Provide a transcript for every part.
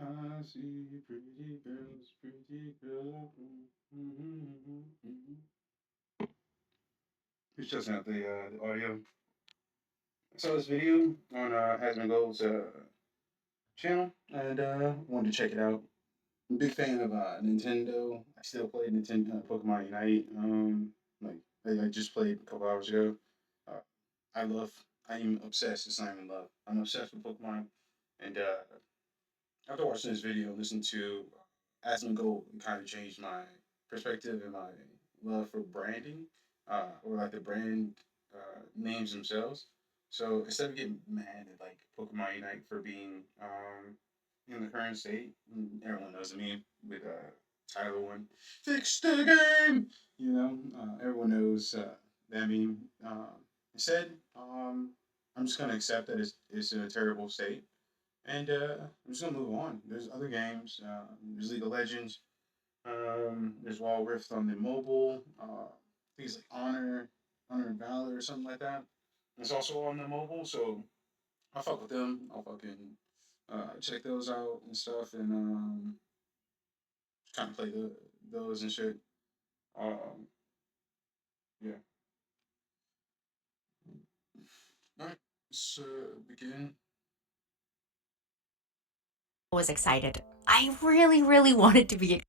I see pretty girls. It's just not the audio. I saw this video on Hasman Gold's channel and wanted to check it out. I'm a big fan of Nintendo. I still play Nintendo Pokemon Unite. Like I just played a couple hours ago. Uh, I love. I'm obsessed. It's not even love. I'm obsessed with Pokemon, and after watching this video, listening to Asmongold, it kind of changed my perspective and my love for branding, or like the brand names themselves. So instead of getting mad at like Pokemon Unite for being in the current state, everyone knows the meme with Tyler one, fix the game. Everyone knows that meme. Instead, I'm just gonna accept that it's in a terrible state and I'm just gonna move on. There's other games. There's League of Legends. There's Wild Rift on the mobile. Things like Honor and Valor or something like that. It's also on the mobile, so I'll fuck with them. I'll fucking check those out and stuff, and kind of play those and shit. Um, yeah. All right. Let's begin. Was excited. I really, really wanted to be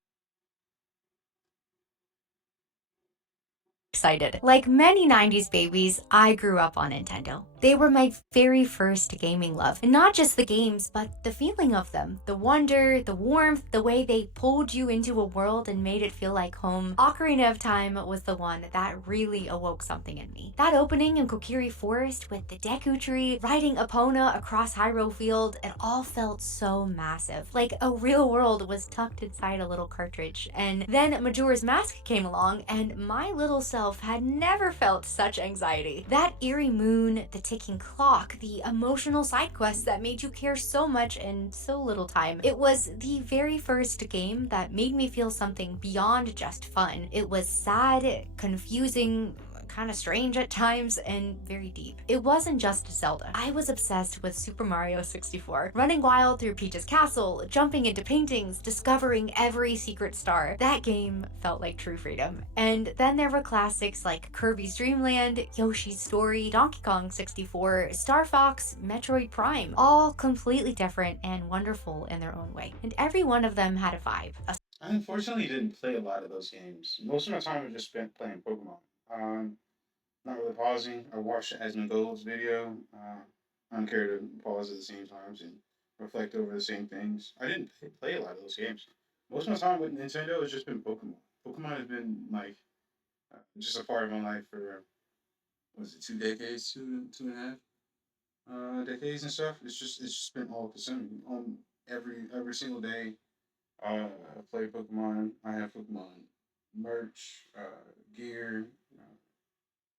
excited. Like many 90s babies, I grew up on Nintendo. They were my very first gaming love. And not just the games, but the feeling of them. The wonder, the warmth, the way they pulled you into a world and made it feel like home. Ocarina of Time was the one that really awoke something in me. That opening in Kokiri Forest with the Deku Tree, riding Epona across Hyrule Field, it all felt so massive. Like a real world was tucked inside a little cartridge. And then Majora's Mask came along, and my little self had never felt such anxiety. That eerie moon, the ticking clock, the emotional side quests that made you care so much in so little time. It was the very first game that made me feel something beyond just fun. It was sad, confusing, kind of strange at times, and very deep. It wasn't just Zelda. I was obsessed with Super Mario 64, running wild through Peach's castle, jumping into paintings, discovering every secret star. That game felt like true freedom. And then there were classics like Kirby's Dream Land, Yoshi's Story, Donkey Kong 64, Star Fox, Metroid Prime, all completely different and wonderful in their own way. And every one of them had a vibe, a I unfortunately didn't play a lot of those games. Most of my time I just spent playing Pokemon. Not really pausing. I watched Asmund Gold's video. I don't care to pause at the same times and reflect over the same things. I didn't play a lot of those games. Most of my time with Nintendo has just been Pokemon. Pokemon has been like just a part of my life for was it 2 decades, two and a half decades and stuff. It's just been all consuming. On every single day, I play Pokemon. I have Pokemon merch, gear,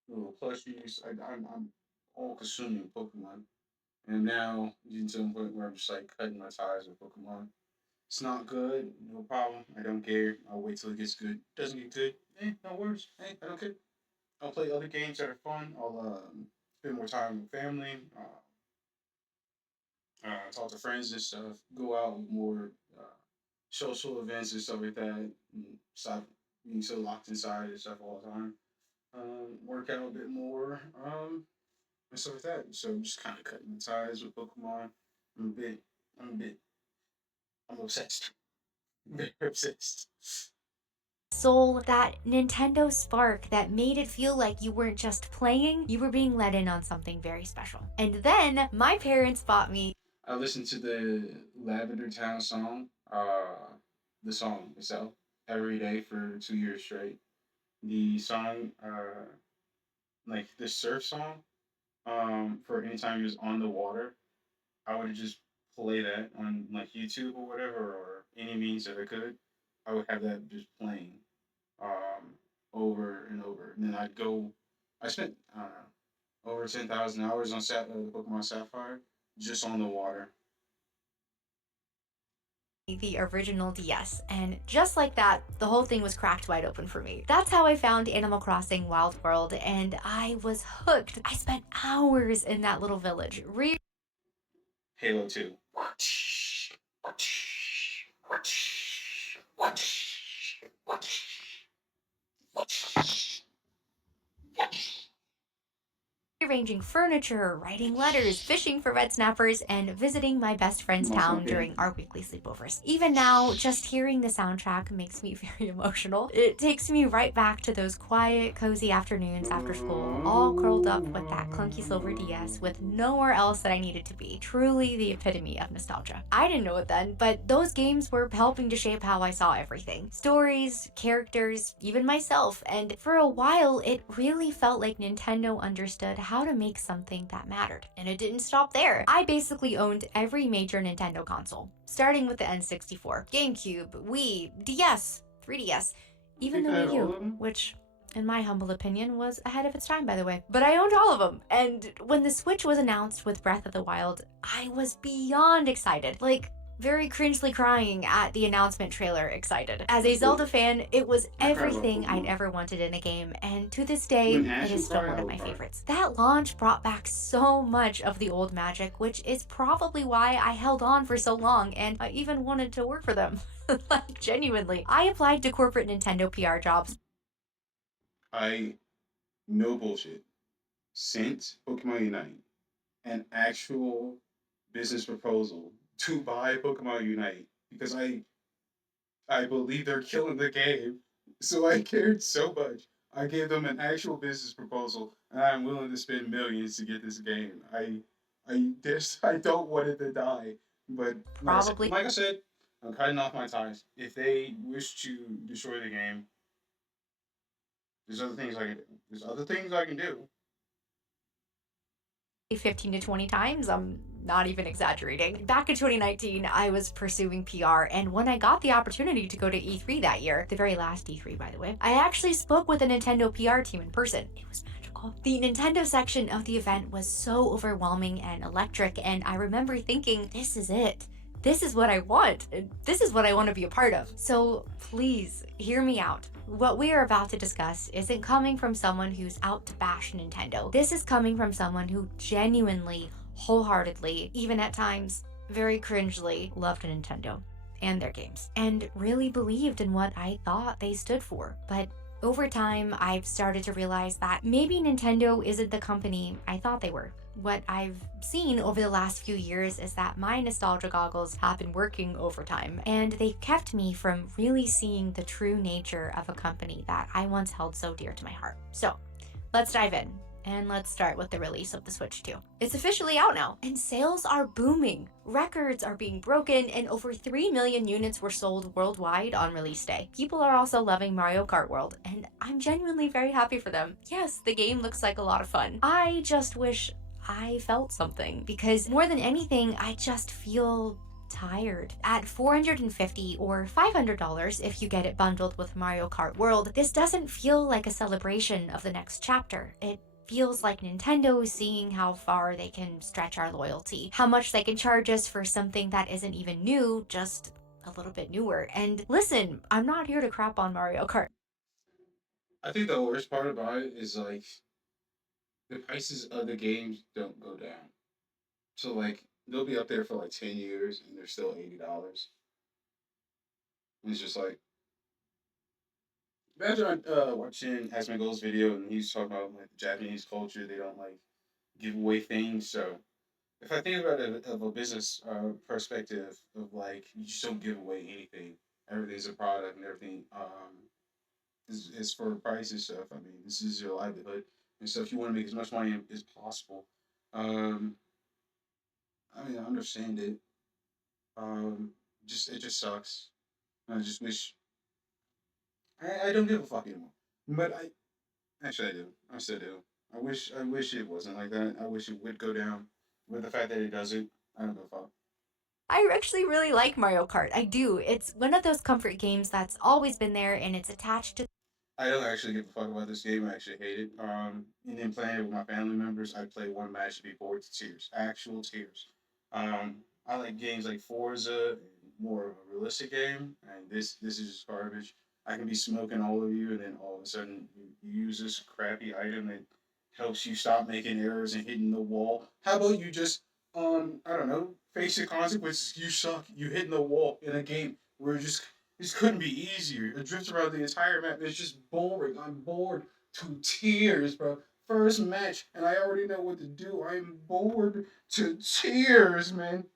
little plushies. I'm all consuming Pokemon, and now getting to the point where I'm just like cutting my ties with Pokemon. It's not good, no problem. I don't care. I'll wait till it gets good. Doesn't get good, no worries. Hey, I don't care. I'll play other games that are fun. I'll spend more time with family. Talk to friends and stuff. Go out with more social events and stuff like that. And stop being so locked inside and stuff all the time. Work out a bit more. And stuff like that. So I'm just kind of cutting the ties with Pokemon. I'm a bit. I'm a bit. I'm obsessed. Very obsessed. soul, that Nintendo spark that made it feel like you weren't just playing, you were being let in on something very special. And then my parents bought me I listened to the Lavender Town song, the song itself, every day for 2 years straight. The song, like the surf song, for anytime he was on the water, I would just play that on like YouTube or whatever, or any means that I could. I would have that just playing, over and over. And then I'd go. I spent over 10,000 hours on the Pokemon Sapphire just on the water. the original DS, and just like that, the whole thing was cracked wide open for me. That's how I found Animal Crossing Wild World, and I was hooked. I spent hours in that little village, Halo 2. Arranging furniture, writing letters, fishing for red snappers, and visiting my best friend's town during our weekly sleepovers. Even now, just hearing the soundtrack makes me very emotional. It takes me right back to those quiet, cozy afternoons after school, all curled up with that clunky silver DS with nowhere else that I needed to be. Truly the epitome of nostalgia. I didn't know it then, but those games were helping to shape how I saw everything. Stories, characters, even myself, and for a while, it really felt like Nintendo understood how to make something that mattered. And it didn't stop there. I basically owned every major Nintendo console, starting with the N64, GameCube, Wii, DS, 3DS, even the Wii U, which in my humble opinion, was ahead of its time, by the way. But I owned all of them. And when the Switch was announced with Breath of the Wild, I was beyond excited. Like, very cringely crying at the announcement trailer excited. As a Zelda fan, it was everything I'd ever wanted in a game, and to this day, it is still one of my favorites. That launch brought back so much of the old magic, which is probably why I held on for so long, and I even wanted to work for them. Like, genuinely. I applied to corporate Nintendo PR jobs. I, no bullshit, sent Pokemon Unite an actual business proposal to buy Pokemon Unite because I believe they're killing the game. So I cared so much. I gave them an actual business proposal, and I'm willing to spend millions to get this game. I don't want it to die, but Probably like I said, I'm cutting off my ties. If they wish to destroy the game, there's other things I can do. There's other things I can do. 15 to 20 times. I'm not even exaggerating. Back in 2019, I was pursuing PR, and when I got the opportunity to go to E3 that year, the very last E3, by the way, I actually spoke with a Nintendo PR team in person. It was magical. The Nintendo section of the event was so overwhelming and electric, and I remember thinking, this is it. This is what I want. This is what I want to be a part of. So please hear me out. What we are about to discuss isn't coming from someone who's out to bash Nintendo. This is coming from someone who genuinely, wholeheartedly, even at times very cringely, loved Nintendo and their games, and really believed in what I thought they stood for. But over time, I've started to realize that maybe Nintendo isn't the company I thought they were. What I've seen over the last few years is that my nostalgia goggles have been working overtime, and they've kept me from really seeing the true nature of a company that I once held so dear to my heart. So, let's dive in. And let's start with the release of the Switch 2. It's officially out now, and sales are booming. Records are being broken, and over 3 million units were sold worldwide on release day. People are also loving Mario Kart World, and I'm genuinely very happy for them. Yes, the game looks like a lot of fun. I just wish I felt something, because more than anything, I just feel tired. At $450 or $500 if you get it bundled with Mario Kart World, this doesn't feel like a celebration of the next chapter. It feels like Nintendo seeing how far they can stretch our loyalty, how much they can charge us for something that isn't even new, just a little bit newer. And listen, I'm not here to crap on Mario Kart. I think the worst part about it is like the prices of the games don't go down. So like they'll be up there for like 10 years and they're still $80. And it's just like imagine watching Asmongold's video and he's talking about like the Japanese culture. They don't like give away things. So if I think about it of a business perspective of like you just don't give away anything. Everything's a product and everything is for price and stuff. I mean, this is your livelihood and stuff. You want to make as much money as possible. Um, I mean, I understand it. Just it just sucks. I just wish I don't give a fuck anymore. But actually I do. I still do. I wish it wasn't like that. I wish it would go down. With the fact that it doesn't, I don't give a fuck. I actually really like Mario Kart. I do. It's one of those comfort games that's always been there, and it's attached to. I don't actually give a fuck about this game. I actually hate it. And then playing it with my family members, I played one match to be bored to tears, actual tears. I like games like Forza, and more of a realistic game, and this is just garbage. I can be smoking all of you, and then all of a sudden you use this crappy item that helps you stop making errors and hitting the wall. How about you just I don't know, face the consequences? You suck. You hitting the wall in a game where just This couldn't be easier. It drifts around the entire map. It's just boring. I'm bored to tears, bro. First match, and I already know what to do. I'm bored to tears, man.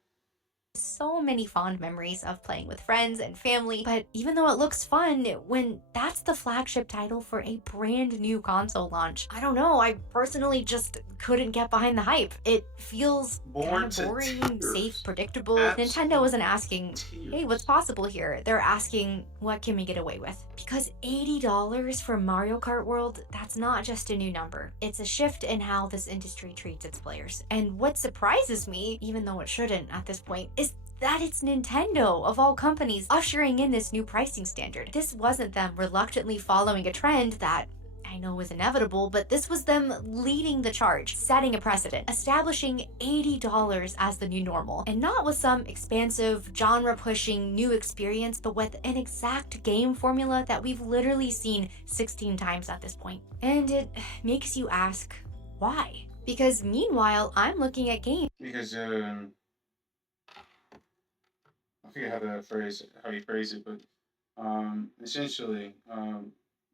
So many fond memories of playing with friends and family, but even though it looks fun, when that's the flagship title for a brand new console launch, I don't know, I personally just couldn't get behind the hype. It feels kind Bored of to boring, safe, tears. predictable. Nintendo Absolute isn't asking, hey, what's tears. possible here? They're asking, what can we get away with? Because $80 for Mario Kart World, that's not just a new number. It's a shift in how this industry treats its players. And what surprises me, even though it shouldn't at this point, is that it's Nintendo, of all companies, ushering in this new pricing standard. This wasn't them reluctantly following a trend that I know was inevitable, but this was them leading the charge, setting a precedent, establishing $80 as the new normal, and not with some expansive, genre pushing new experience, but with an exact game formula that we've literally seen 16 times at this point. And it makes you ask, why? Because meanwhile, I'm looking at games. Because I forget how you phrase it, but essentially,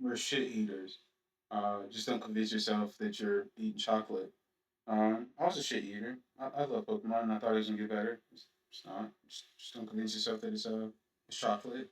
we're shit eaters. Just don't convince yourself that you're eating chocolate. I was a shit eater. I love Pokemon, and I thought it was gonna get better. It's not. Just don't convince yourself that it's chocolate.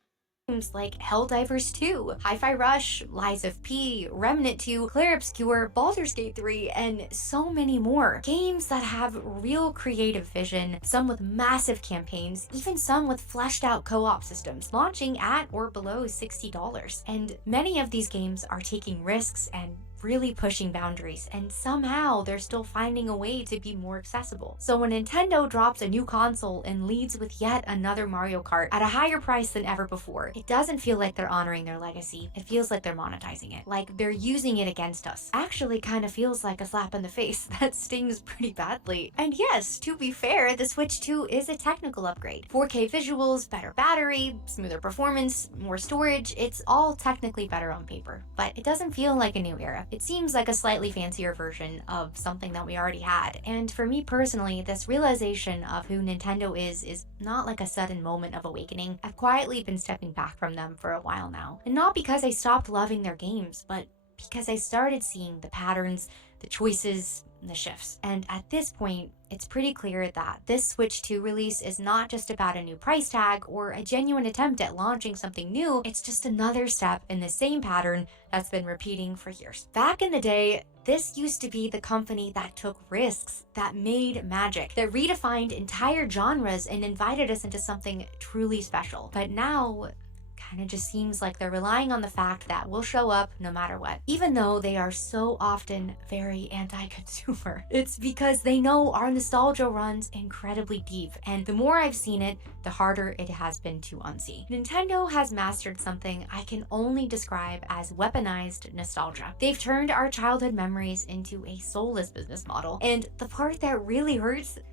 Games like Helldivers 2, Hi-Fi Rush, Lies of P, Remnant 2, Clair Obscur, Baldur's Gate 3, and so many more. Games that have real creative vision, some with massive campaigns, even some with fleshed out co-op systems, launching at or below $60. And many of these games are taking risks and really pushing boundaries, and somehow they're still finding a way to be more accessible. So when Nintendo drops a new console and leads with yet another Mario Kart at a higher price than ever before, it doesn't feel like they're honoring their legacy. It feels like they're monetizing it, like they're using it against us. Actually, kind of feels like a slap in the face that stings pretty badly. And yes, to be fair, the Switch 2 is a technical upgrade. 4K visuals, better battery, smoother performance, more storage, it's all technically better on paper. But it doesn't feel like a new era. It seems like a slightly fancier version of something that we already had. And for me personally, this realization of who Nintendo is not like a sudden moment of awakening. I've quietly been stepping back from them for a while now. And not because I stopped loving their games, but because I started seeing the patterns, the choices, the shifts. And at this point, it's pretty clear that this Switch 2 release is not just about a new price tag or a genuine attempt at launching something new, it's just another step in the same pattern that's been repeating for years. Back in the day, this used to be the company that took risks, that made magic, that redefined entire genres and invited us into something truly special. But now, kind of just seems like they're relying on the fact that we'll show up no matter what, even though they are so often very anti-consumer. It's because they know our nostalgia runs incredibly deep, and the more I've seen it, the harder it has been to unsee. Nintendo has mastered something I can only describe as weaponized nostalgia. They've turned our childhood memories into a soulless business model, and the part that really hurts is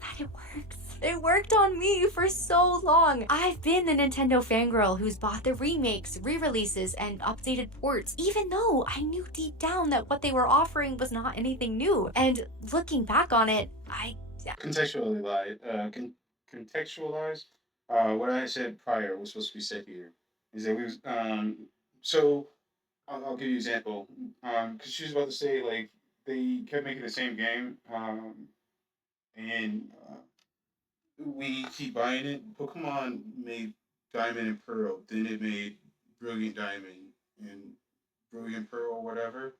that it works. It worked on me for so long. I've been the Nintendo fangirl who's bought the remakes, re-releases, and updated ports, even though I knew deep down that what they were offering was not anything new. And looking back on it, Contextualize. What I said prior was supposed to be said here. Is that we was so I'll give you an example. Because she was about to say like they kept making the same game. And we keep buying it. Pokemon made Diamond and Pearl, then it made Brilliant Diamond and Brilliant Pearl, whatever.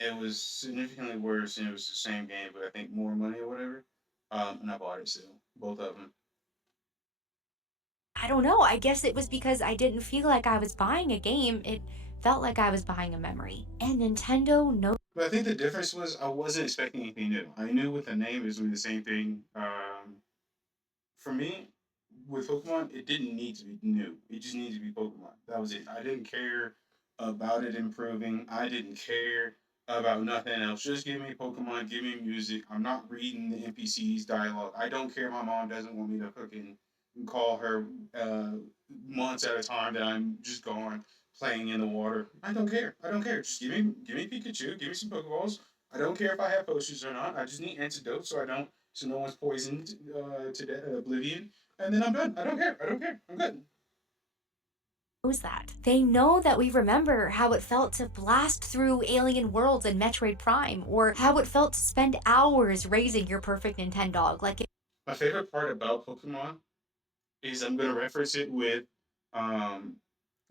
It was significantly worse, and it was the same game, but I think more money or whatever. And I bought it still, both of them. I don't know, I guess it was because I didn't feel like I was buying a game, it felt like I was buying a memory. And Nintendo knows. But I think the difference was I wasn't expecting anything new. I knew with the name it was doing the same thing. For me, with Pokemon, it didn't need to be new. It just needed to be Pokemon. That was it. I didn't care about it improving. I didn't care about nothing else. Just give me Pokemon, give me music. I'm not reading the NPCs dialogue. I don't care. My mom doesn't want me to fucking call her months at a time that I'm just gone playing in the water. I don't care. I don't care. Just give me Pikachu. Give me some Pokeballs. I don't care if I have potions or not. I just need antidotes so no one's poisoned to oblivion. And then I'm done. I don't care. I don't care. I'm good. knows that. They know that we remember how it felt to blast through alien worlds in Metroid Prime, or how it felt to spend hours raising your perfect Nintendog. My favorite part about Pokemon is I'm gonna reference it with um,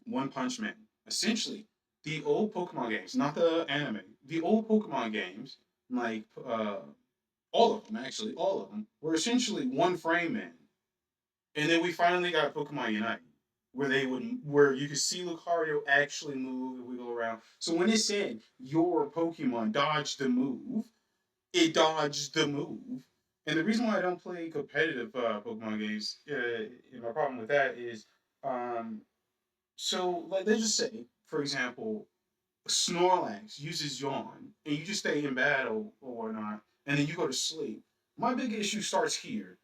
One Punch Man. Essentially, the old Pokemon games, not the anime, the old Pokemon games, like all of them actually, all of them were essentially one frame in. And then we finally got Pokemon Unite, where you could see Lucario actually move and wiggle around. So when it said your Pokemon dodged the move, it dodged the move. And the reason why I don't play competitive Pokemon games, my problem with that is, um, so like let's just say, for example, Snorlax uses Yawn, and you just stay in battle or whatnot, and then you go to sleep. My big issue starts here.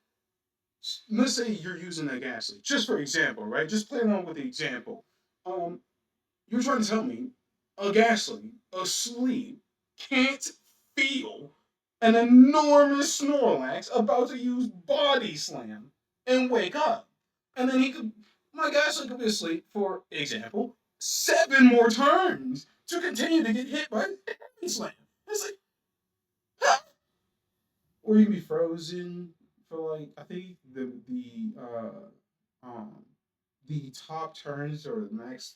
Let's say you're using a ghastly, just for example, right? Just play along with the example. Um, you're trying to tell me a ghastly asleep can't feel an enormous Snorlax about to use Body Slam and wake up, and then my ghastly could be asleep for example 7 more turns to continue to get hit by Body Slam. It's like, or you can be frozen for like I think the top turns or the max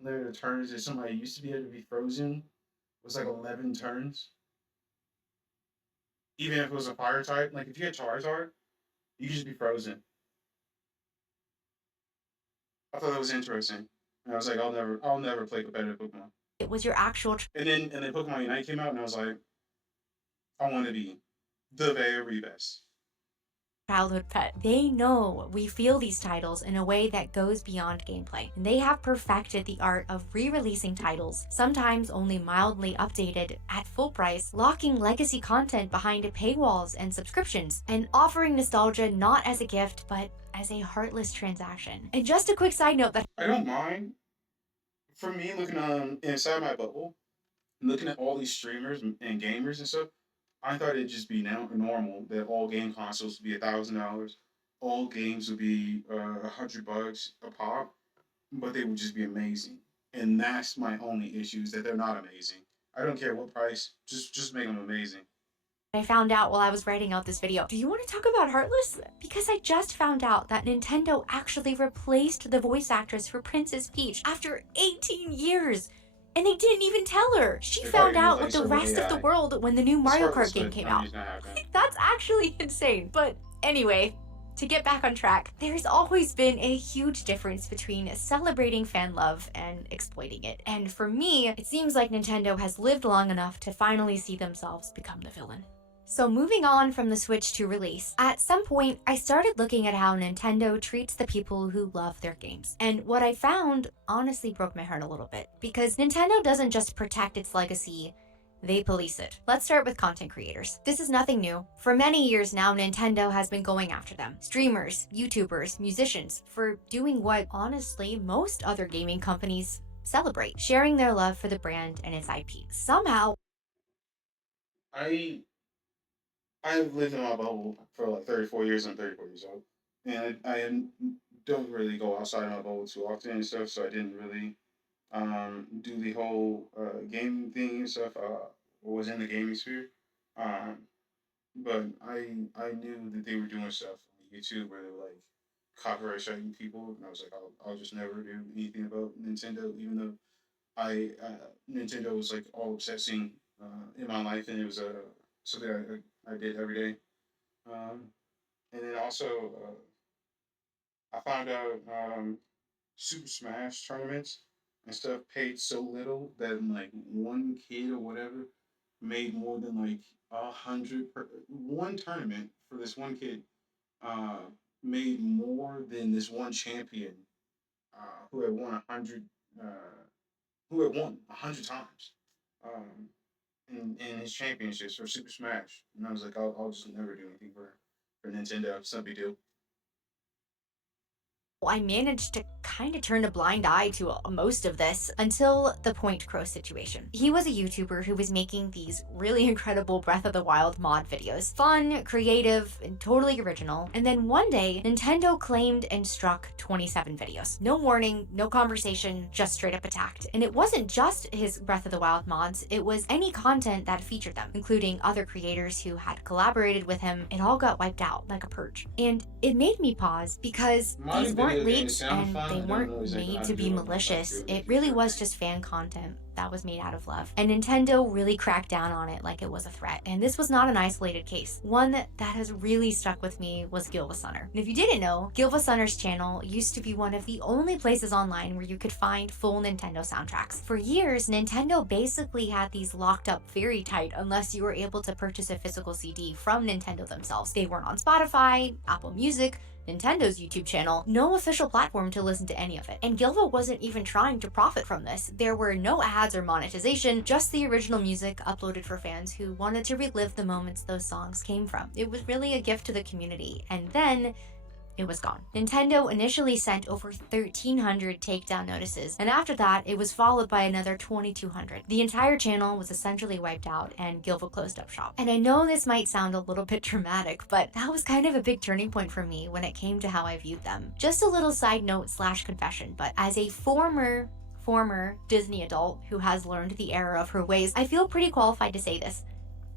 limit of turns that somebody used to be able to be frozen was like 11 turns. Even if it was a fire type, like if you had Charizard, you could just be frozen. I thought that was interesting. And I was like, I'll never play competitive Pokemon. It was your actual And then Pokemon Unite came out, and I was like, I want to be the very best. childhood pet. They know we feel these titles in a way that goes beyond gameplay. And they have perfected the art of re-releasing titles, sometimes only mildly updated, at full price, locking legacy content behind paywalls and subscriptions, and offering nostalgia not as a gift, but as a heartless transaction. And just a quick side note that I don't mind. For me, looking inside my bubble, looking at all these streamers and gamers and stuff, I thought it'd just be now normal that all game consoles would be $1,000, all games would be $100 a pop, but they would just be amazing. And that's my only issue is that they're not amazing. I don't care what price, just make them amazing. I found out while I was writing out this video. Do you want to talk about Heartless? Because I just found out that Nintendo actually replaced the voice actress for Princess Peach after 18 years. And they didn't even tell her. She found out with the rest of the world when the new Mario Kart game came out. That's actually insane. But anyway, to get back on track, there's always been a huge difference between celebrating fan love and exploiting it. And for me, it seems like Nintendo has lived long enough to finally see themselves become the villain. So moving on from the Switch to release, at some point I started looking at how Nintendo treats the people who love their games. And what I found honestly broke my heart a little bit, because Nintendo doesn't just protect its legacy, they police it. Let's start with content creators. This is nothing new. For many years now, Nintendo has been going after them. Streamers, YouTubers, musicians, for doing what honestly most other gaming companies celebrate, sharing their love for the brand and its IP. Somehow, I I've lived in my bubble for like 34 years. I'm 34 years old, and I don't really go outside of my bubble too often and stuff. So I didn't really do the whole gaming thing and stuff. Was in the gaming sphere, um, but I knew that they were doing stuff on YouTube where they were like copyright striking people, and I was like, I'll just never do anything about Nintendo, even though Nintendo was like all obsessing in my life, and it was something I did every day. Um, and then also I found out Super Smash tournaments and stuff paid so little that like one kid or whatever made more than like 100 per one tournament for this one kid uh, made more than this one champion who had won 100 who had won 100 times in his championships for Super Smash. And I was like, I'll just never do anything for Nintendo. It's no big deal. I managed to kind of turn a blind eye to most of this until the Point Crow situation. He was a YouTuber who was making these really incredible Breath of the Wild mod videos. Fun, creative, and totally original. And then one day, Nintendo claimed and struck 27 videos. No warning, no conversation, just straight up attacked. And it wasn't just his Breath of the Wild mods, it was any content that featured them, including other creators who had collaborated with him. It all got wiped out like a purge. And it made me pause because these Modding weren't video games leaked sound and fun. they I don't weren't know exactly made how to to be do it. I'm about to malicious. do it in It the really future. was just fan content that was made out of love. And Nintendo really cracked down on it like it was a threat. And this was not an isolated case. One that has really stuck with me was Gilvasunner. And if you didn't know, Gilvasunner's channel used to be one of the only places online where you could find full Nintendo soundtracks. For years, Nintendo basically had these locked up very tight unless you were able to purchase a physical CD from Nintendo themselves. They weren't on Spotify, Apple Music, Nintendo's YouTube channel, no official platform to listen to any of it. And Gilva wasn't even trying to profit from this. There were no ads or monetization, just the original music uploaded for fans who wanted to relive the moments those songs came from. It was really a gift to the community. And then it was gone. Nintendo initially sent over 1,300 takedown notices, and after that, it was followed by another 2,200. The entire channel was essentially wiped out, and Gilva closed up shop. And I know this might sound a little bit dramatic, but that was kind of a big turning point for me when it came to how I viewed them. Just a little side note / confession, but as a former Disney adult who has learned the error of her ways, I feel pretty qualified to say this.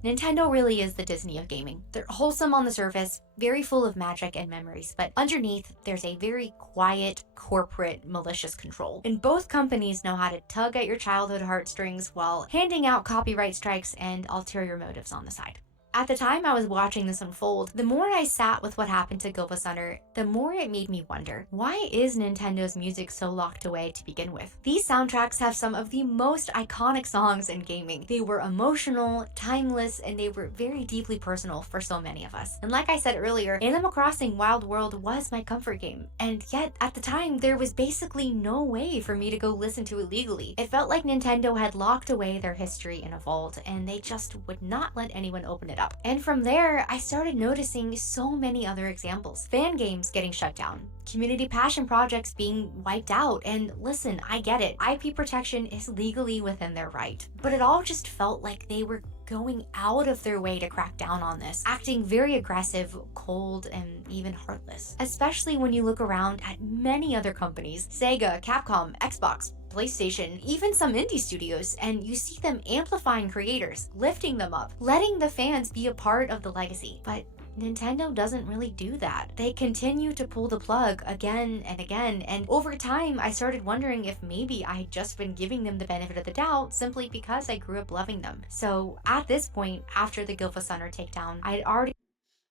Nintendo really is the Disney of gaming. They're wholesome on the surface, very full of magic and memories, but underneath, there's a very quiet, corporate, malicious control. And both companies know how to tug at your childhood heartstrings while handing out copyright strikes and ulterior motives on the side. At the time I was watching this unfold, the more I sat with what happened to Gilvasunner, the more it made me wonder, why is Nintendo's music so locked away to begin with? These soundtracks have some of the most iconic songs in gaming. They were emotional, timeless, and they were very deeply personal for so many of us. And like I said earlier, Animal Crossing Wild World was my comfort game. And yet, at the time, there was basically no way for me to go listen to it legally. It felt like Nintendo had locked away their history in a vault, and they just would not let anyone open it up. And from there, I started noticing so many other examples. Fan games getting shut down, community passion projects being wiped out, and listen, I get it, IP protection is legally within their right. But it all just felt like they were going out of their way to crack down on this, acting very aggressive, cold, and even heartless. Especially when you look around at many other companies, Sega, Capcom, Xbox, PlayStation, even some indie studios, and you see them amplifying creators, lifting them up, letting the fans be a part of the legacy. But Nintendo doesn't really do that. They continue to pull the plug again and again, and over time I started wondering if maybe I had just been giving them the benefit of the doubt simply because I grew up loving them. So at this point, after the Gilvasunner takedown, I had already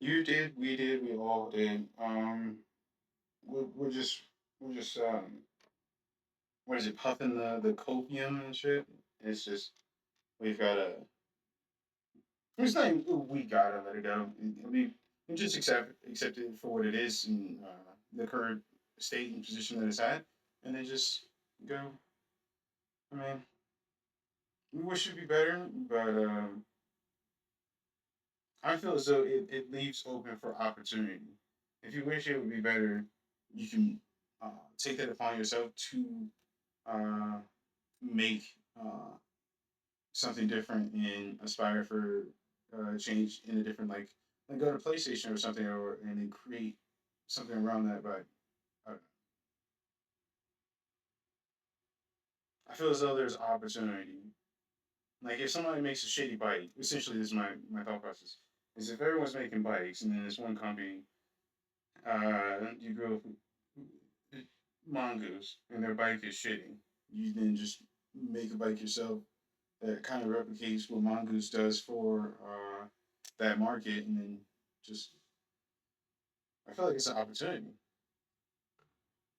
You did, we all did. We're just what is it, puffing the copium and shit. It's just we've gotta. It's not even, we gotta let it go. We just accept it for what it is and the current state and position that it's at, and then just go. I mean, we wish it'd be better, but I feel as though it leaves open for opportunity. If you wish it would be better, you can take that upon yourself to uh, make something different and aspire for change in a different like go to PlayStation or something or and then create something around that. But uh, I feel as though there's opportunity. Like if somebody makes a shitty bike, essentially this is my thought process. Is if everyone's making bikes and then this one company, you grow mongoose and their bike is shitty, you then just make a bike yourself that kind of replicates what mongoose does for that market, and then just I feel like it's an opportunity.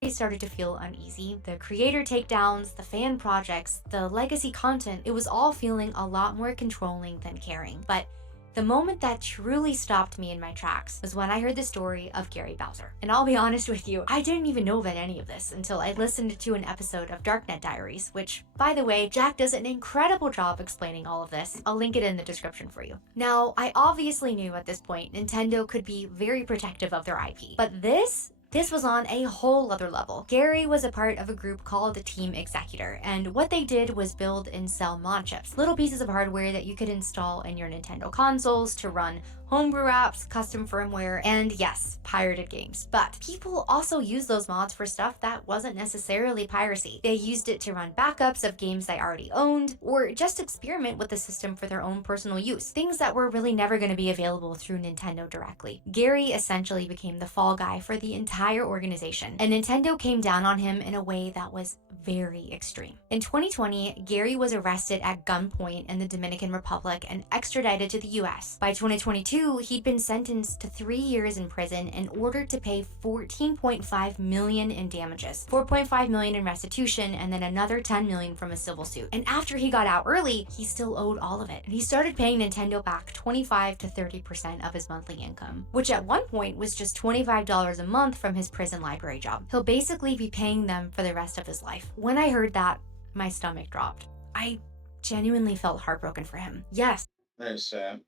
started to feel uneasy. The creator takedowns, the fan projects, the legacy content, it was all feeling a lot more controlling than caring. But the moment that truly stopped me in my tracks was when I heard the story of Gary Bowser. And I'll be honest with you, I didn't even know about any of this until I listened to an episode of Darknet Diaries, which, by the way, Jack does an incredible job explaining all of this. I'll link it in the description for you. Now, I obviously knew at this point Nintendo could be very protective of their IP, but this This was on a whole other level. Gary was a part of a group called the Team Executor, and what they did was build and sell mod chips, little pieces of hardware that you could install in your Nintendo consoles to run homebrew apps, custom firmware, and yes, pirated games. But people also use those mods for stuff that wasn't necessarily piracy. They used it to run backups of games they already owned, or just experiment with the system for their own personal use, things that were really never going to be available through Nintendo directly. Gary essentially became the fall guy for the entire organization, and Nintendo came down on him in a way that was very extreme. In 2020, Gary was arrested at gunpoint in the Dominican Republic and extradited to the US. By 2022, he'd been sentenced to 3 years in prison and ordered to pay 14.5 million in damages, 4.5 million in restitution, and then another 10 million from a civil suit. And after he got out early, he still owed all of it. And he started paying Nintendo back 25 to 30% of his monthly income, which at one point was just $25 a month from his prison library job. He'll basically be paying them for the rest of his life. When I heard that, my stomach dropped. I genuinely felt heartbroken for him. Yes. That's sad.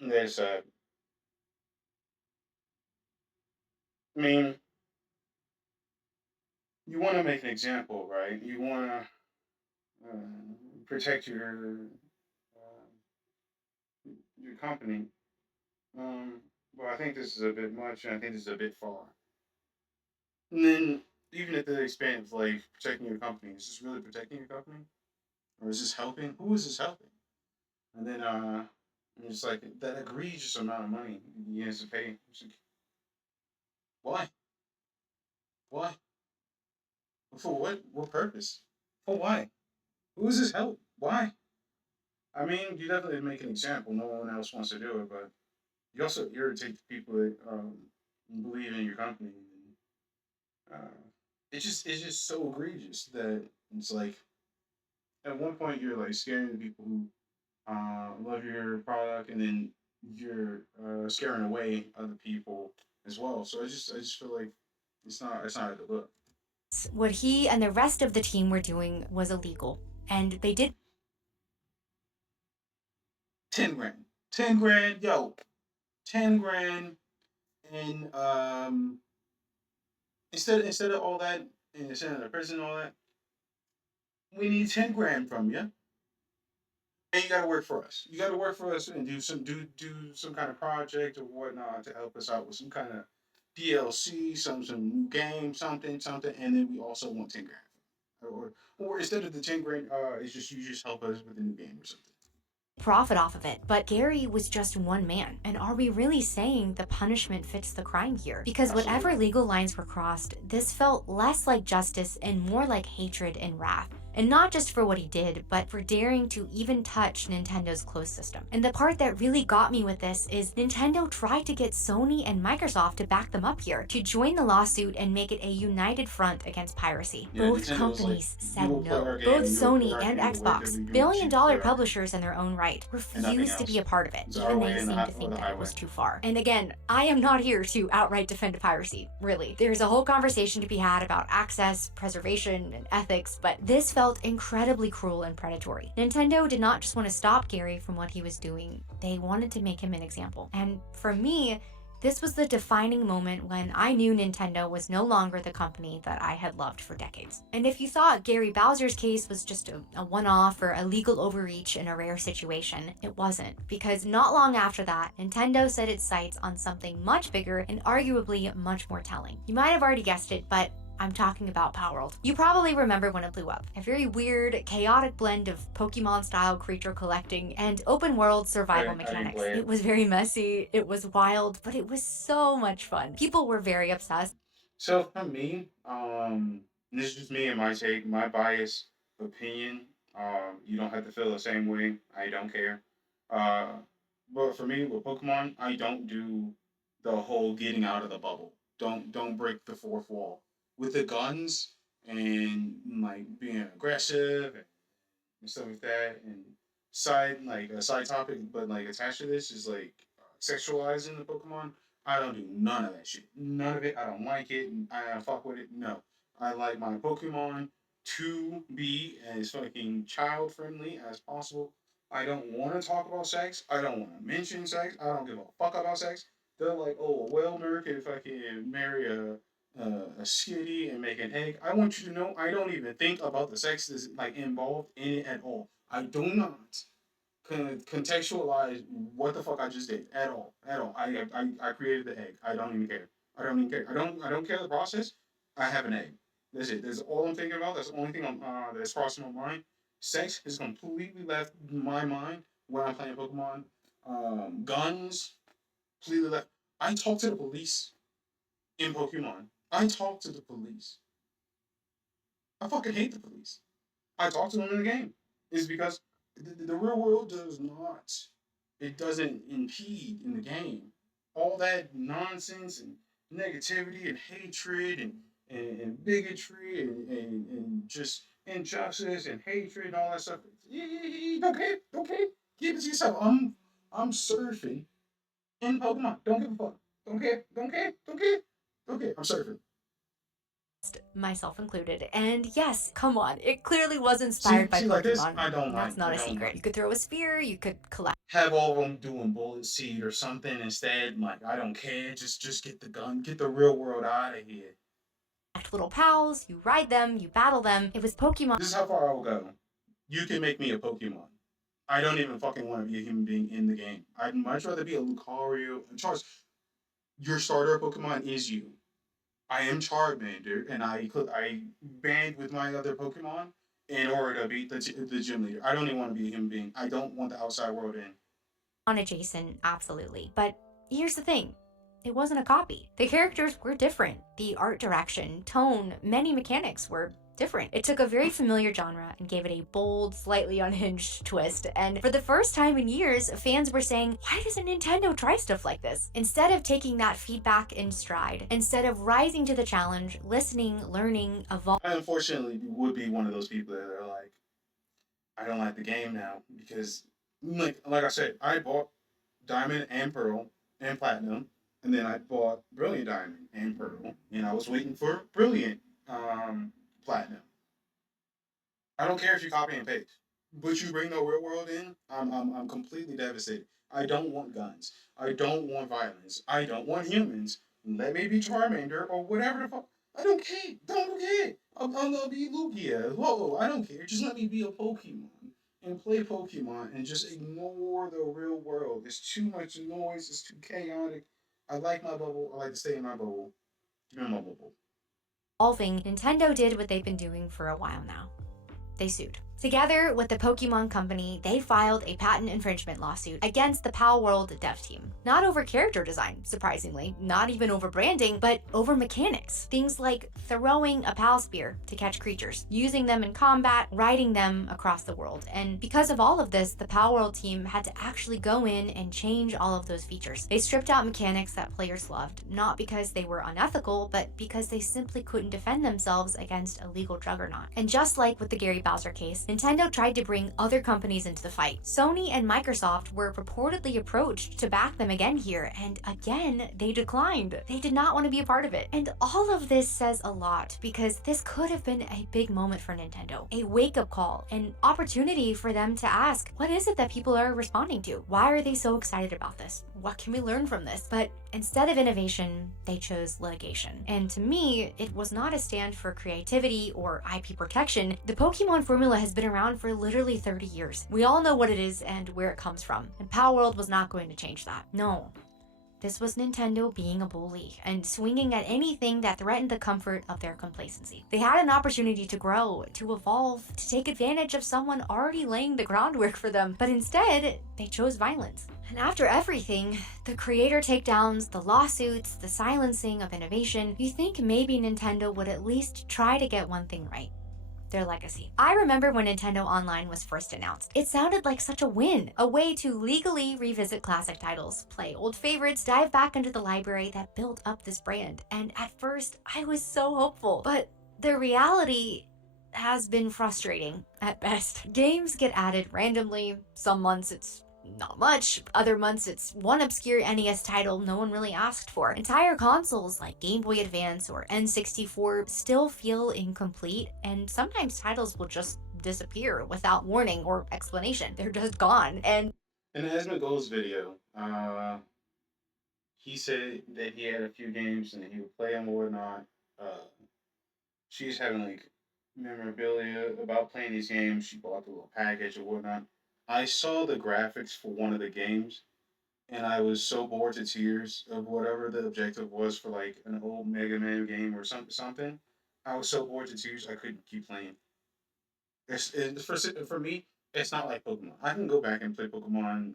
That's sad. I mean, you want to make an example, right? You want to protect your company. Um, but I think this is a bit much, and I think this is a bit far. And then, even at the expense of like protecting your company, is this really protecting your company, or is this helping? Who is this helping? And then, it's like that egregious amount of money he has to pay. It's like, why? Why? For what? What purpose? For why? Who is this help? Why? I mean, you definitely make an example. No one else wants to do it, but you also irritate the people that believe in your company. Uh, it's just so egregious that it's like at one point you're like scaring the people who love your product, and then you're scaring away other people as well. So I just feel like it's not a good look. What he and the rest of the team were doing was illegal, and they did 10 grand, 10 grand, yo, 10 grand, and instead of all that, and instead of the prison and all that, we need 10 grand from you, and you got to work for us. You got to work for us and do some kind of project or whatnot to help us out with some kind of DLC, some new game, something, and then we also want 10 grand, or instead of the 10 grand, it's just you just help us with a new game or something. profit off of it. But Gary was just one man. And are we really saying the punishment fits the crime here? Because whatever Absolutely. legal lines were crossed, this felt less like justice and more like hatred and wrath. And not just for what he did, but for daring to even touch Nintendo's closed system. And the part that really got me with this is Nintendo tried to get Sony and Microsoft to back them up here, to join the lawsuit and make it a united front against piracy. Yeah, Both Nintendo was like, companies you said will play no. our Both game, you will play Sony our and game, the work that Xbox, we do to billion-dollar play our game, publishers in their own right, and nothing refused to be else. a part of it. It's our Even way they and seemed to or think the that it highway. was too far. And again, I am not here to outright defend piracy, really. There's a whole conversation to be had about access, preservation, and ethics, but this felt incredibly cruel and predatory. Nintendo did not just want to stop Gary from what he was doing, they wanted to make him an example. And for me, this was the defining moment when I knew Nintendo was no longer the company that I had loved for decades. And if you thought Gary Bowser's case was just a one off or a legal overreach in a rare situation, it wasn't. Because not long after that, Nintendo set its sights on something much bigger and arguably much more telling. You might have already guessed it, but I'm talking about Power World. You probably remember when it blew up. A very weird, chaotic blend of Pokemon-style creature collecting and open-world survival I didn't mechanics. play It it. was very messy, it was wild, but it was so much fun. People were very obsessed. So for me, this is just me and my take, my bias opinion. You don't have to feel the same way. I don't care. Uh, but for me with Pokemon, I don't do the whole getting out of the bubble. Don't break the fourth wall with the guns and like being aggressive and stuff like that. And side topic, but like attached to this is like sexualizing the Pokemon. I don't do none of that shit. None of it. I don't like it. I don't fuck with it. No, I like my Pokemon to be as fucking child friendly as possible. I don't want to talk about sex. I don't want to mention sex. I don't give a fuck about sex. They're like, oh, well, Merc, if I can marry a skitty and make an egg. I want you to know I don't even think about the sex that's like involved in it at all. I do not contextualize what the fuck I just did at all. At all. I created the egg. I don't even care. I don't even care. I don't care the process. I have an egg. That's it. That's all I'm thinking about. That's the only thing that's crossing my mind. Sex has completely left my mind when I'm playing Pokemon. Guns completely left. I talk to the police in Pokemon. I talk to the police. I fucking hate the police. I talk to them in the game. Is because the real world does not. It doesn't impede in the game. All that nonsense and negativity and hatred and bigotry and just injustice and hatred and all that stuff. Don't care. Don't care. Keep it to yourself. I'm surfing in Pokemon. Don't give a fuck. Don't care. Don't care. Don't care. Don't care. I'm surfing. myself included. And yes, come on, it clearly was See, inspired by see, like this, Pokemon. I don't That's like. not I a don't secret. like. You could throw a spear, you could collect Have all of them doing bullet seed or something instead. Like I don't care. Just get the gun. Get the real world out of here. little pals, you ride them, you battle them. It was Pokemon. This is how far I will go. You can make me a Pokemon. I don't even fucking want to be a human being in the game. I'd much rather be a Lucario. Charles, your starter Pokemon is you. I am Charmander, and I band with my other Pokemon in order to beat the gym leader. I don't even want to be a human being. I don't want the outside world in. Adjacent, absolutely. But here's the thing. It wasn't a copy. The characters were different. The art direction, tone, many mechanics were different. It took a very familiar genre and gave it a bold, slightly unhinged twist. And for the first time in years, fans were saying, why doesn't Nintendo try stuff like this? Instead of taking that feedback in stride, instead of rising to the challenge, listening, learning, evolving. I unfortunately would be one of those people that are like, I don't like the game now because, like I said, I bought Diamond and Pearl and Platinum, and then I bought Brilliant Diamond and Pearl, and I was waiting for Brilliant Platinum. I don't care if you copy and paste, but you bring the real world in. I'm completely devastated. I don't want guns. I don't want violence. I don't want humans. Let me be Charmander or whatever the fuck. I don't care. Don't care. I'm gonna be Lugia. Whoa, I don't care. Just let me be a Pokemon and play Pokemon and just ignore the real world. It's too much noise. It's too chaotic. I like my bubble. I like to stay in my bubble. Give me my bubble. Nintendo did what they've been doing for a while now. They sued. Together with the Pokemon Company, they filed a patent infringement lawsuit against the Pal World dev team. Not over character design, surprisingly, not even over branding, but over mechanics. Things like throwing a Pal Spear to catch creatures, using them in combat, riding them across the world. And because of all of this, the Pal World team had to actually go in and change all of those features. They stripped out mechanics that players loved, not because they were unethical, but because they simply couldn't defend themselves against a legal juggernaut. And just like with the Gary Bowser case, Nintendo tried to bring other companies into the fight. Sony and Microsoft were purportedly approached to back them again here, and again, they declined. They did not want to be a part of it. And all of this says a lot, because this could have been a big moment for Nintendo. A wake-up call, an opportunity for them to ask, what is it that people are responding to? Why are they so excited about this? What can we learn from this? But instead of innovation, they chose litigation. And to me, it was not a stand for creativity or IP protection. The Pokemon formula has been around for literally 30 years. We all know what it is and where it comes from. And Power World was not going to change that. No. This was Nintendo being a bully and swinging at anything that threatened the comfort of their complacency. They had an opportunity to grow, to evolve, to take advantage of someone already laying the groundwork for them, but instead, they chose violence. And after everything, the creator takedowns, the lawsuits, the silencing of innovation, you think maybe Nintendo would at least try to get one thing right: their legacy. I remember when Nintendo Online was first announced. It sounded like such a win, a way to legally revisit classic titles, play old favorites, dive back into the library that built up this brand. And at first, I was so hopeful. But the reality has been frustrating at best. Games get added randomly. Some months it's not much. Other months it's one obscure NES title no one really asked for. Entire consoles like Game Boy Advance or N64 still feel incomplete, and sometimes titles will just disappear without warning or explanation. They're just gone. And In the Asmongold's video, he said that he had a few games and he would play them or whatnot, she's having like memorabilia about playing these games. She bought the little package or whatnot. I saw the graphics for one of the games, and I was so bored to tears of whatever the objective was for like an old Mega Man game or something. I was so bored to tears I couldn't keep playing. For me, it's not like Pokemon. I can go back and play Pokemon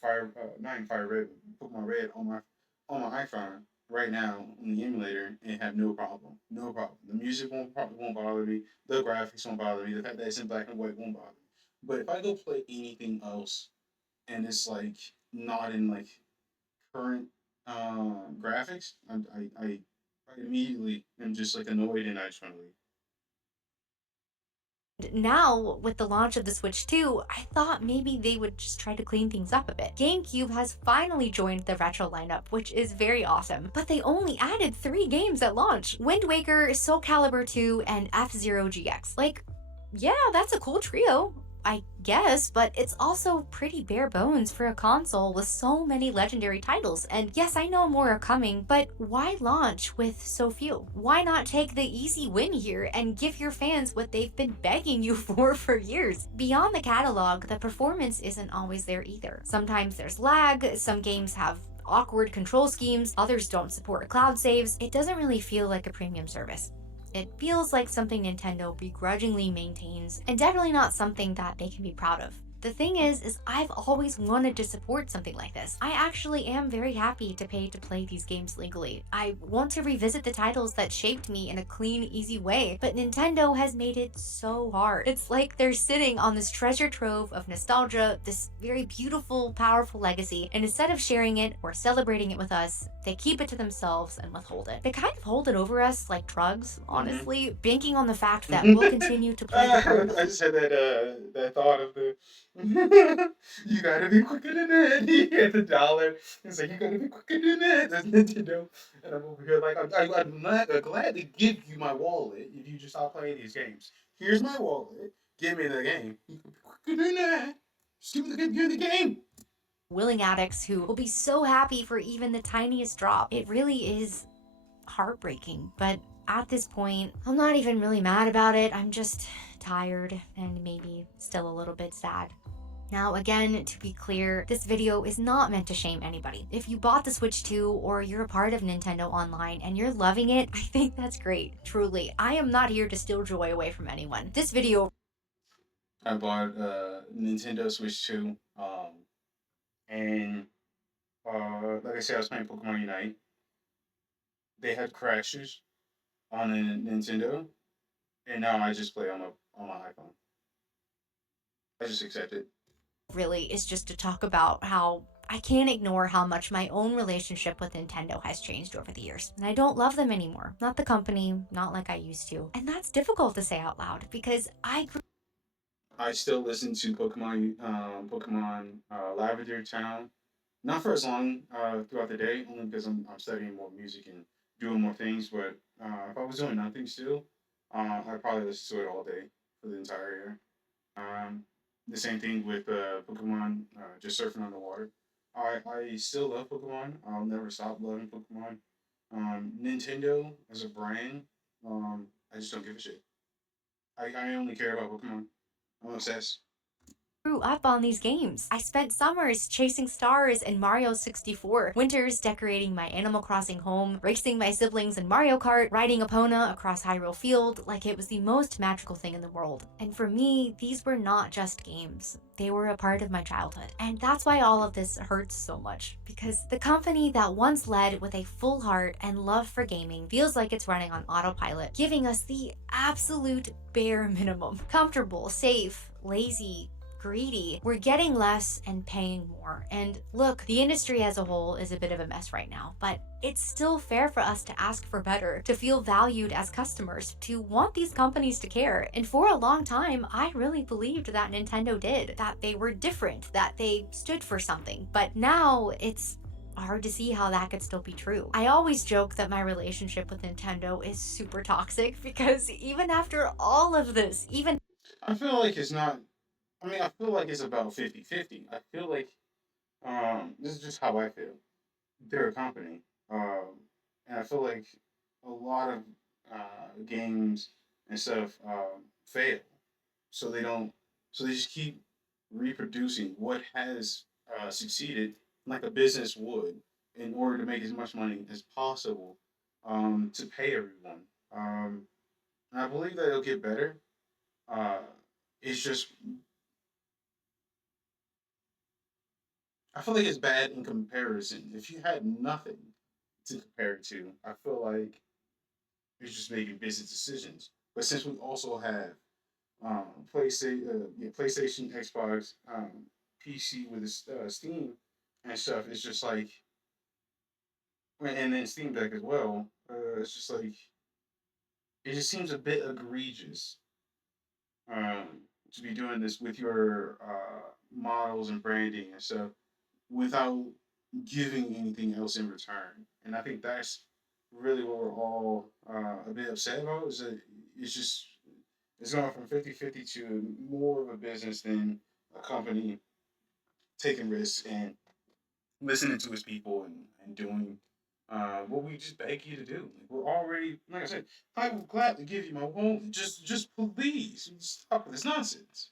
Fire not in Fire Red, Pokemon Red on my iPhone right now on the emulator and have no problem. No problem. The music won't bother me. The graphics won't bother me. The fact that it's in black and white won't bother me. But if I go play anything else and it's like not in like current graphics, I immediately am just like annoyed and I just want to leave. Now, with the launch of the Switch 2, I thought maybe they would just try to clean things up a bit. GameCube has finally joined the retro lineup, which is very awesome, but they only added 3 games at launch: Wind Waker, Soul Calibur 2, and F-Zero GX. Like, yeah, that's a cool trio, I guess, but it's also pretty bare bones for a console with so many legendary titles. And yes, I know more are coming, but why launch with so few? Why not take the easy win here and give your fans what they've been begging you for years? Beyond the catalog, the performance isn't always there either. Sometimes there's lag, some games have awkward control schemes, others don't support cloud saves. It doesn't really feel like a premium service. It feels like something Nintendo begrudgingly maintains, and definitely not something that they can be proud of. The thing is I've always wanted to support something like this. I actually am very happy to pay to play these games legally. I want to revisit the titles that shaped me in a clean, easy way, but Nintendo has made it so hard. It's like they're sitting on this treasure trove of nostalgia, this very beautiful, powerful legacy, and instead of sharing it or celebrating it with us, they keep it to themselves and withhold it. They kind of hold it over us like drugs, Mm-hmm. honestly, banking on the fact that we'll continue to play the hard. I just had that thought of the you gotta be quicker than that. He had the dollar. It's like you gotta be quicker than that. That's Nintendo, and I'm over here like I'm not glad to give you my wallet if you just stop playing these games. Here's my wallet. Give me the game. You can be quicker than that. Just give me the game. Willing addicts who will be so happy for even the tiniest drop. It really is heartbreaking, but at this point, I'm not even really mad about it. I'm just tired and maybe still a little bit sad. Now, again, to be clear, this video is not meant to shame anybody. If you bought the Switch 2 or you're a part of Nintendo Online and you're loving it, I think that's great. Truly, I am not here to steal joy away from anyone. This video I bought Nintendo Switch 2, and like I said, I was playing Pokemon Unite. They had crashes on the Nintendo, and now I just play on my iPhone. I just accept it. really is just to talk about how I can't ignore how much my own relationship with Nintendo has changed over the years. And I don't love them anymore. Not the company, not like I used to. And that's difficult to say out loud because I grew. I still listen to Pokemon Lavender Town. Not for as long throughout the day, only because I'm studying more music and doing more things. But if I was doing nothing still, I'd probably listen to it all day for the entire year. The same thing with Pokemon, just surfing on the water. I still love Pokemon. I'll never stop loving Pokemon. Nintendo as a brand, I just don't give a shit. I only care about Pokemon. I'm obsessed. Grew up on these games. I spent summers chasing stars in Mario 64, winters decorating my Animal Crossing home, racing my siblings in Mario Kart, riding Epona across Hyrule Field like it was the most magical thing in the world. And for me, these were not just games. They were a part of my childhood. And that's why all of this hurts so much, because the company that once led with a full heart and love for gaming feels like it's running on autopilot, giving us the absolute bare minimum. Comfortable, safe, lazy, greedy. We're getting less and paying more. And look, the industry as a whole is a bit of a mess right now, but it's still fair for us to ask for better, to feel valued as customers, to want these companies to care. And for a long time, I really believed that Nintendo did, that they were different, that they stood for something. But now it's hard to see how that could still be true. I always joke that my relationship with Nintendo is super toxic because even after all of this, even I feel like it's not. I mean, I feel like it's about 50-50. I feel like this is just how I feel. They're a company, and I feel like a lot of games and stuff fail. So they don't. So they just keep reproducing what has succeeded, like a business would, in order to make as much money as possible to pay everyone. Um, and I believe that it'll get better. Uh, it's just I feel like it's bad in comparison. If you had nothing to compare it to, I feel like it's just making business decisions. But since we also have PlayStation, Xbox, PC with Steam and stuff, it's just like, and then Steam Deck as well. It's just like it just seems a bit egregious um, to be doing this with your models and branding and stuff without giving anything else in return. And I think that's really what we're all a bit upset about is that it's just it's going from 50-50 to more of a business than a company taking risks and listening to its people and doing what we just beg you to do. Like we're already, like I said, I'm glad to give you my home. Just please stop with this nonsense.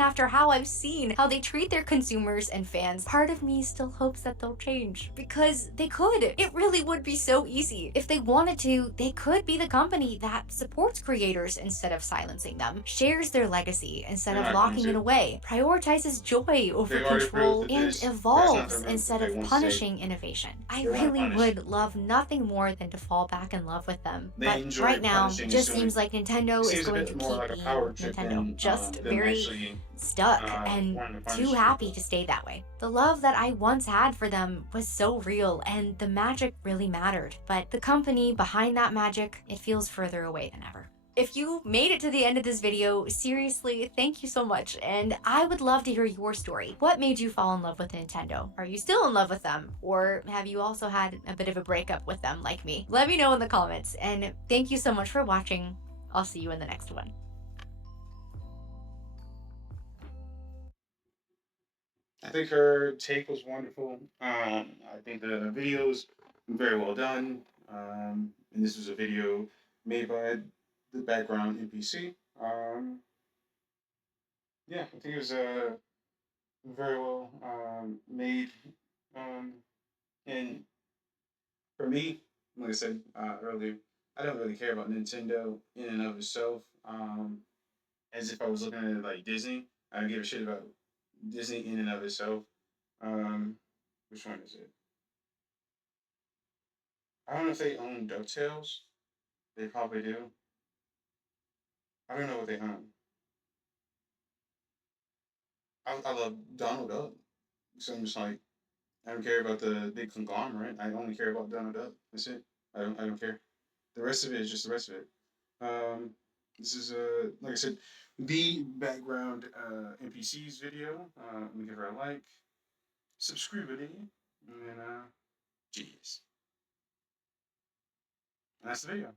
After how I've seen how they treat their consumers and fans, part of me still hopes that they'll change. Because they could. It really would be so easy. If they wanted to, they could be the company that supports creators instead of silencing them, shares their legacy instead They're of not going locking it to. away, prioritizes joy over They've already proved control, that and that's not the evolves route that instead they of want to take. punishing innovation. I They want to really punish. would love nothing more than to fall back in love with them. They But enjoy right now, punishing it and just suing. seems like It Nintendo is seems a going bit to more keep like a being power trip Nintendo. than Just them very actually stuck and wanting to too punish happy people. to stay that way. The love that I once had for them was so real and the magic really mattered. But the company behind that magic, it feels further away than ever. If you made it to the end of this video, seriously, thank you so much. And I would love to hear your story. What made you fall in love with Nintendo? Are you still in love with them? Or have you also had a bit of a breakup with them like me? Let me know in the comments. And thank you so much for watching. I'll see you in the next one. I think her take was wonderful. I think the videos very well done. And this was a video made by the background NPC. Yeah, I think it was very well made. Um, and for me, like I said earlier, I don't really care about Nintendo in and of itself. As if I was looking at it like Disney, I don't give a shit about Disney in and of itself. Um, which one is it? I don't know if they own DuckTales. They probably do. I don't know what they own. I love Donald Duck. So I'm just like, I don't care about the big conglomerate. I only care about Donald Duck. That's it. I don't care. The rest of it is just the rest of it. Um, this is like I said, the background NPCs video. Give her a like, subscribe it, and cheers. And that's the video.